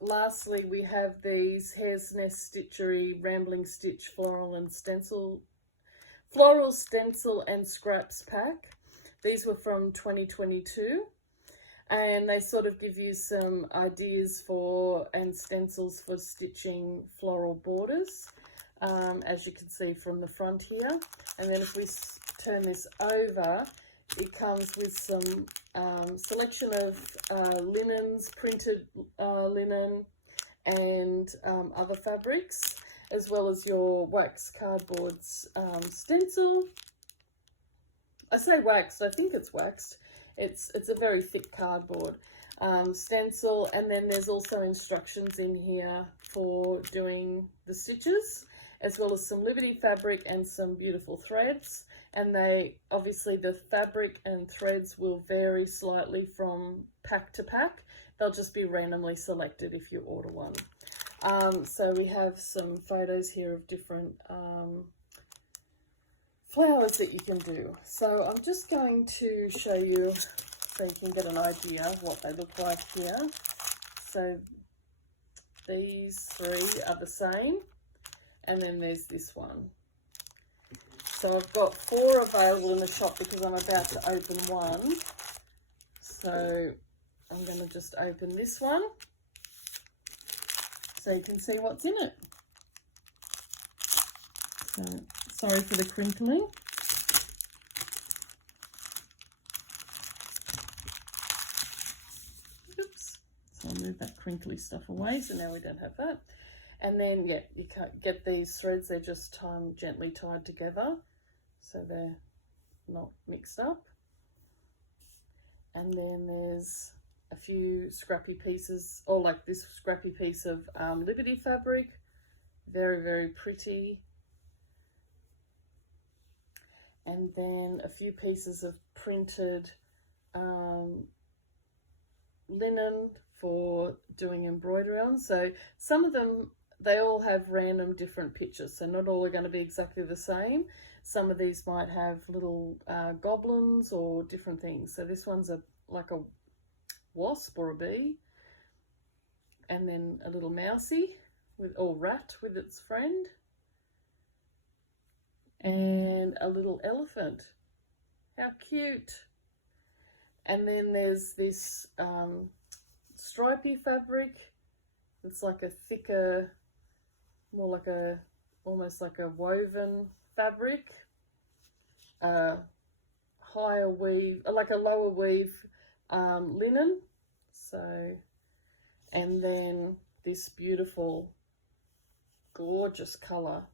Lastly, we have these Hares Nest Stitchery Rambling Stitch Floral Stencil and Scraps pack. These were from 2022, and they sort of give you some ideas and stencils for stitching floral borders, as you can see from the front here. And then if we turn this over, it comes with some selection of linens, printed linen, and other fabrics, as well as your wax cardboard's stencil. I say waxed, I think it's waxed. It's a very thick cardboard stencil, and then there's also instructions in here for doing the stitches, as well as some Liberty fabric and some beautiful threads. And obviously the fabric and threads will vary slightly from pack to pack. They'll just be randomly selected if you order one. So we have some photos here of different flowers that you can do. So I'm just going to show you so you can get an idea of what they look like here. So these three are the same, and then there's this one. So I've got 4 available in the shop because I'm about to open one. So I'm going to just open this one so you can see what's in it. So sorry for the crinkling. Oops. So I'll move that crinkly stuff away, so now we don't have that. And then, yeah, you can't get these threads, they're just gently tied together, so they're not mixed up. And then there's a few scrappy pieces, or like this scrappy piece of Liberty fabric, very, very pretty. And then a few pieces of printed linen for doing embroidery on. So some of them, they all have random different pictures, so not all are going to be exactly the same. Some of these might have little goblins or different things. So this one's like a wasp or a bee, and then a little mousey or rat with its friend, and a little elephant. How cute! And then there's this stripy fabric. It's like a thicker, more like almost like a woven fabric, higher weave, like a lower weave linen. So, and then this beautiful, gorgeous colour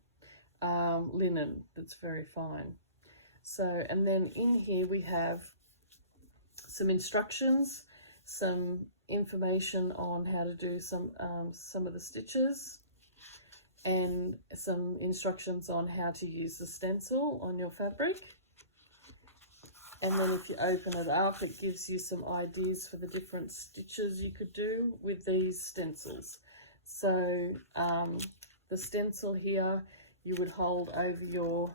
linen that's very fine. So, and then in here we have some instructions, some information on how to do some of the stitches, and some instructions on how to use the stencil on your fabric. And then if you open it up, it gives you some ideas for the different stitches you could do with these stencils. So the stencil here you would hold over your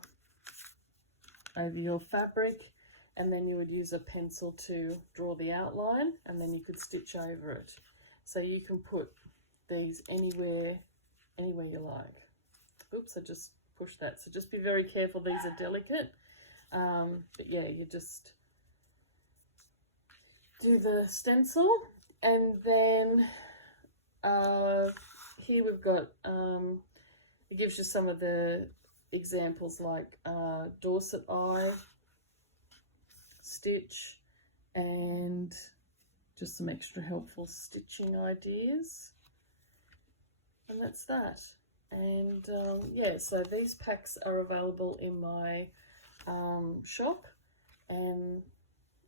fabric, and then you would use a pencil to draw the outline, and then you could stitch over it. So you can put these anywhere you like. Oops, I just pushed that. So just be very careful, these are delicate. But yeah, you just do the stencil, and then here we've got, it gives you some of the examples like Dorset eye stitch, and just some extra helpful stitching ideas, and that's that. And yeah, so these packs are available in my shop, and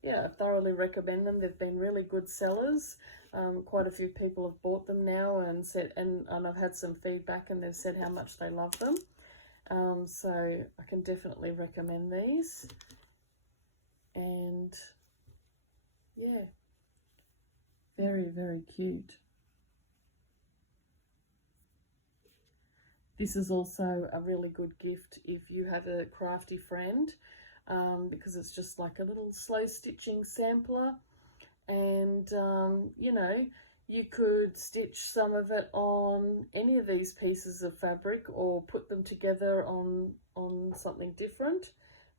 yeah, I thoroughly recommend them. They've been really good sellers. Quite a few people have bought them now and said, and I've had some feedback, and they've said how much they love them. So I can definitely recommend these. And yeah, very, very cute. This is also a really good gift if you have a crafty friend, because it's just like a little slow stitching sampler, and you know, You could stitch some of it on any of these pieces of fabric or put them together on something different,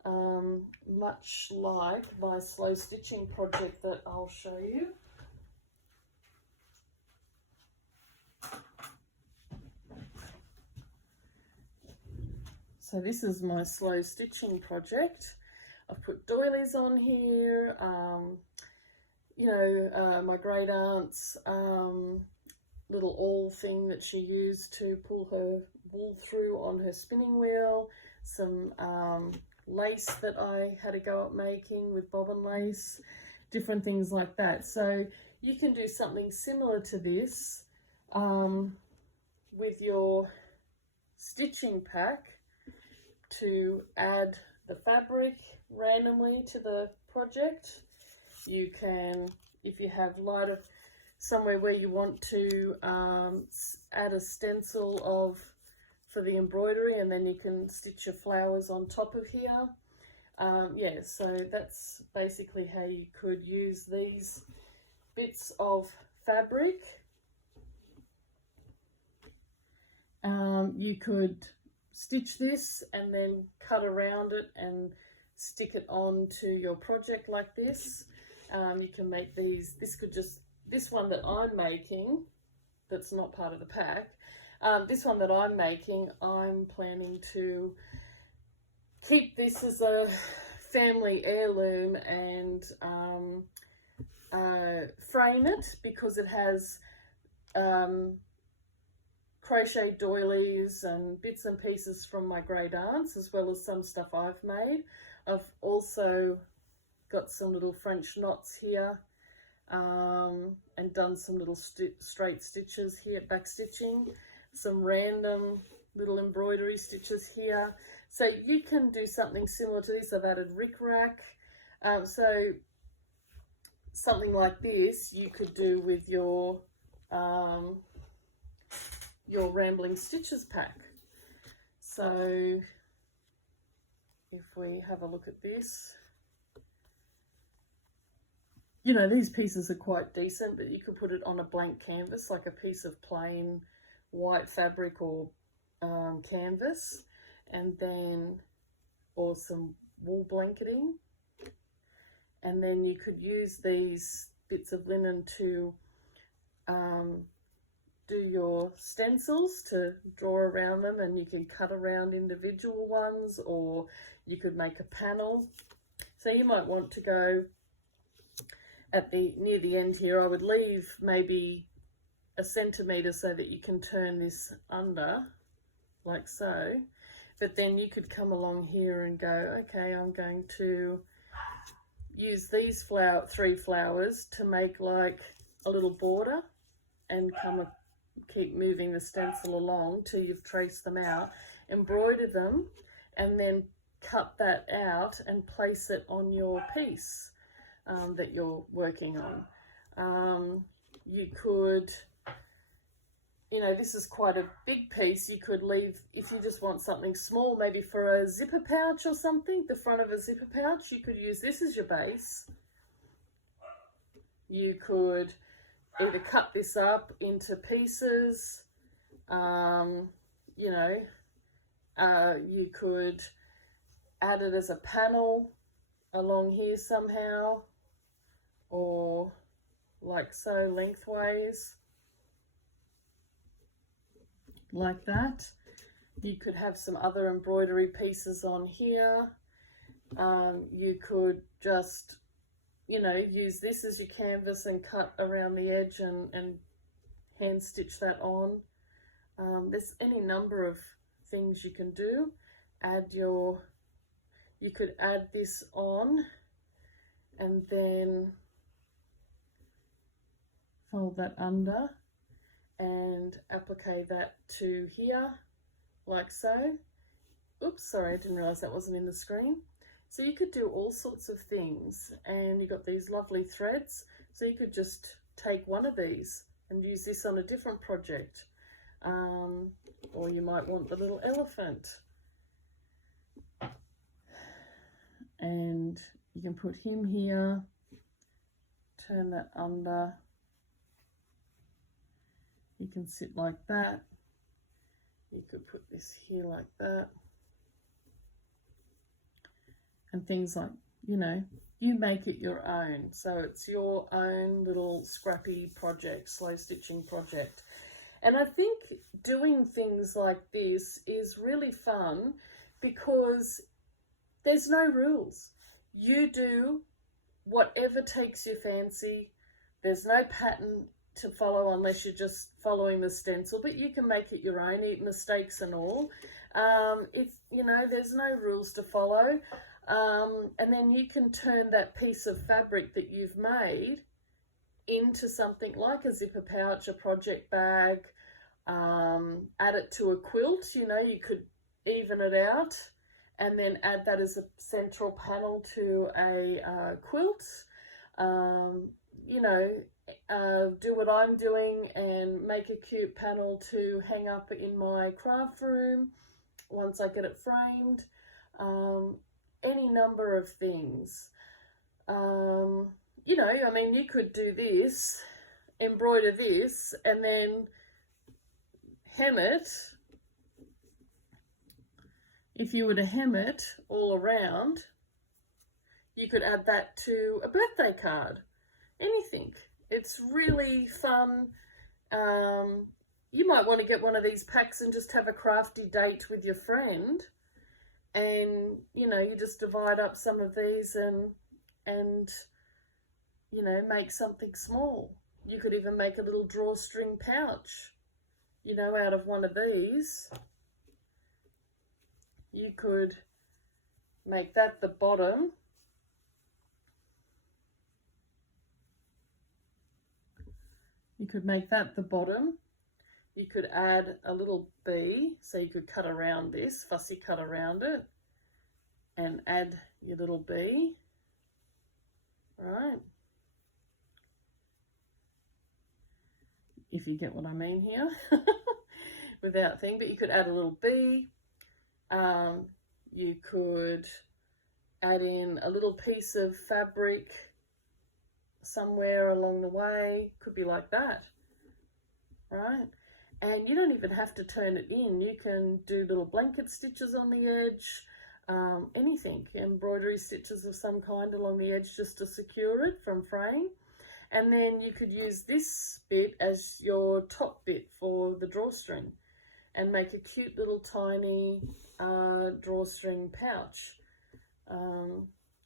much like my slow stitching project that I'll show you. So this is my slow stitching project. I've put doilies on here, you know, my great aunt's little awl thing that she used to pull her wool through on her spinning wheel, some lace that I had a go at making with bobbin lace, different things like that. So you can do something similar to this with your stitching pack to add the fabric randomly to the project. You can, if you have lighter, somewhere where you want to add a stencil for the embroidery, and then you can stitch your flowers on top of here. Yeah, so that's basically how you could use these bits of fabric. You could stitch this and then cut around it and stick it on to your project like this. You can make these, this one that I'm making, that's not part of the pack, this one that I'm making, I'm planning to keep this as a family heirloom and frame it, because it has crochet doilies and bits and pieces from my great aunts, as well as some stuff I've made. I've also got some little French knots here, and done some little straight stitches here, back stitching, some random little embroidery stitches here. So you can do something similar to this. I've added rickrack. So something like this you could do with your Rambling Stitches pack. So if we have a look at this, you know, these pieces are quite decent, but you could put it on a blank canvas, like a piece of plain white fabric or canvas, and then, or some wool blanketing, and then you could use these bits of linen to do your stencils, to draw around them, and you can cut around individual ones, or you could make a panel. So you might want to go at near the end here. I would leave maybe a centimetre so that you can turn this under like so, but then you could come along here and go, okay, I'm going to use these three flowers to make like a little border, and keep moving the stencil along till you've traced them out, embroider them, and then cut that out and place it on your piece that you're working on. You could, you know, this is quite a big piece. You could leave, if you just want something small, maybe for a zipper pouch or something, the front of a zipper pouch, you could use this as your base. You could either cut this up into pieces, you know, you could add it as a panel along here somehow, or like so, lengthways, like that. You could have some other embroidery pieces on here. You could just, you know, use this as your canvas and cut around the edge and hand stitch that on. There's any number of things you can do. You could add this on and then fold that under and applique that to here like so. Oops, sorry, I didn't realize that wasn't in the screen. So you could do all sorts of things, and you've got these lovely threads, so you could just take one of these and use this on a different project. Or you might want the little elephant, and you can put him here, turn that under, You can sit like that. You could put this here like that. And things like, you know, you make it your own. So it's your own little scrappy project, slow stitching project. And I think doing things like this is really fun because there's no rules. You do whatever takes your fancy. There's no pattern to follow unless you're just following the stencil, but you can make it your own, mistakes and all. It's, you know, there's no rules to follow. And then you can turn that piece of fabric that you've made into something like a zipper pouch, a project bag, add it to a quilt. You know, you could even it out and then add that as a central panel to a quilt. You know, do what I'm doing and make a cute panel to hang up in my craft room once I get it framed. Any number of things. You know, I mean, you could do this, embroider this, and then hem it. If you were to hem it all around, you could add that to a birthday card. Anything. It's really fun. You might want to get one of these packs and just have a crafty date with your friend. And, you know, you just divide up some of these and you know, make something small. You could even make a little drawstring pouch, you know, out of one of these. You could make that the bottom. You could make that the bottom. You could add a little bee, so you could cut around this, fussy cut around it, and add your little bee, right? If you get what I mean here, without thing, but you could add a little bee. You could add in a little piece of fabric somewhere along the way, could be like that, right? And you don't even have to turn it in. You can do little blanket stitches on the edge, anything, embroidery stitches of some kind along the edge just to secure it from fraying. And then you could use this bit as your top bit for the drawstring and make a cute little tiny drawstring pouch.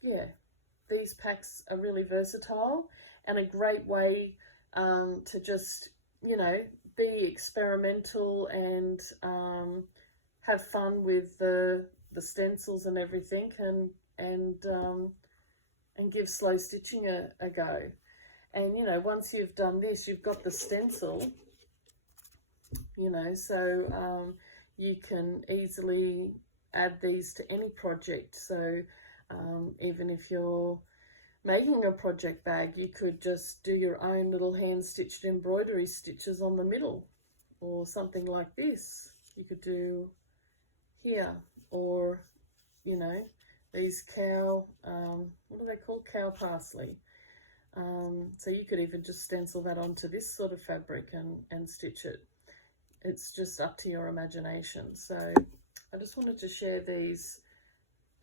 Yeah, these packs are really versatile and a great way to just, you know, be experimental and have fun with the stencils and everything, and give slow stitching a go. And, you know, once you've done this, you've got the stencil, you know, so you can easily add these to any project. So even if you're making a project bag, you could just do your own little hand-stitched embroidery stitches on the middle, or something like this. You could do here, or, you know, these cow, what are they called? Cow parsley. So you could even just stencil that onto this sort of fabric and stitch it. It's just up to your imagination. So I just wanted to share these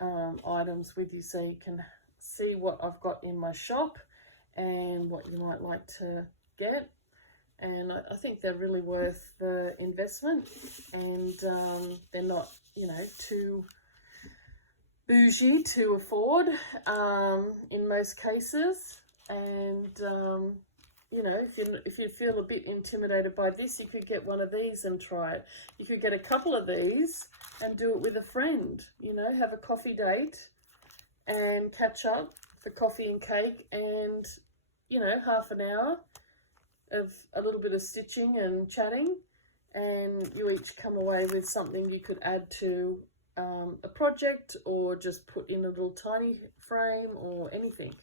items with you so you can see what I've got in my shop and what you might like to get. And I think they're really worth the investment, and they're not, you know, too bougie to afford in most cases. And you know, if you feel a bit intimidated by this, you could get one of these and try it. You could get a couple of these and do it with a friend, you know, have a coffee date and catch up for coffee and cake, and, you know, half an hour of a little bit of stitching and chatting, and you each come away with something you could add to a project, or just put in a little tiny frame, or anything,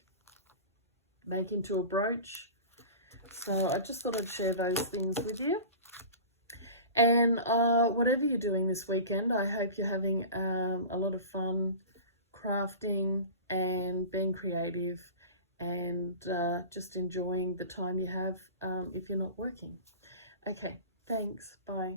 make into a brooch. So I just thought I'd share those things with you. And whatever you're doing this weekend, I hope you're having a lot of fun crafting and being creative, and just enjoying the time you have if you're not working. Okay, thanks. Bye.